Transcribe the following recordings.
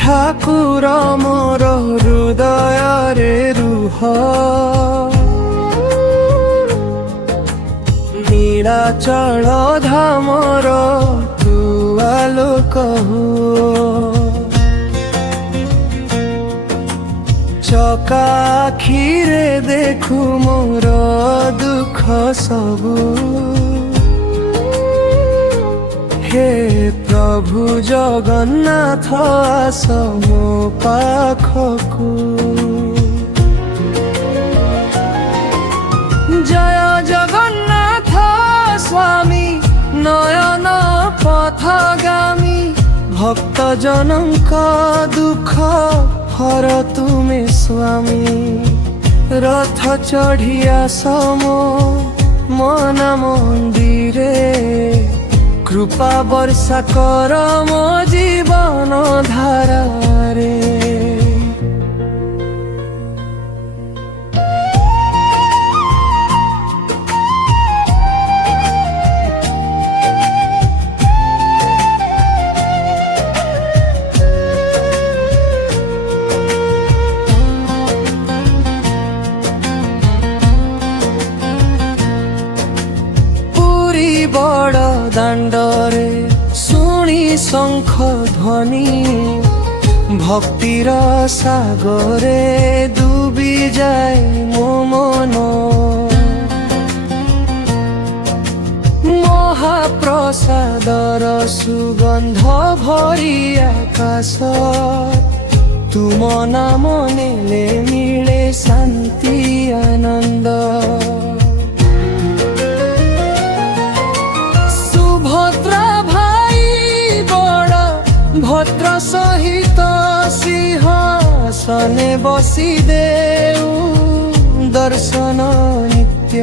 ठाकुर मोर हृदय रे रुह नीलाचल धामर तू आलोक चका आखिरे देखु मोर दुख सबू हे प्रभु जगन्नाथ आस मो पाखकु जय जगन्नाथ स्वामी नयन पथगामी भक्त जनक दुख हर तुमे स्वामी रथ चढ़िया समो मन मंदिरे कृपा वर्षा कर मो जीवन धारा रे बड़ दाण्डरे शुणी शंख ध्वनि भक्तिर सागरे डूबी जाए मो मन महाप्रसादर सुगंध भरी आकाश तुम नाम नेले मिले शांति आनंद भद्र सहित सिंहासने बसी देऊ दर्शन नित्य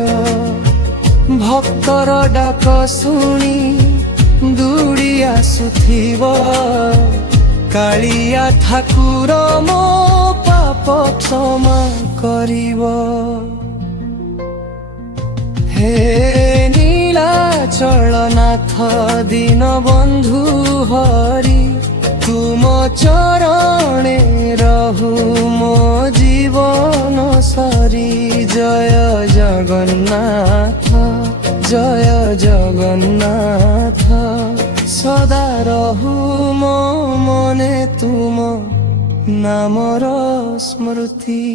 भक्तर डाक शुणी दूड़ी आसुथिब कालिया ठाकुर मो पाप क्षमा करिब हे नीलाचलनाथ दीन बंधु हरि तुम चरणे रहु मो जीवन सरी जय जगन्नाथ सदा रहु मो मने तुम नामर स्मृति।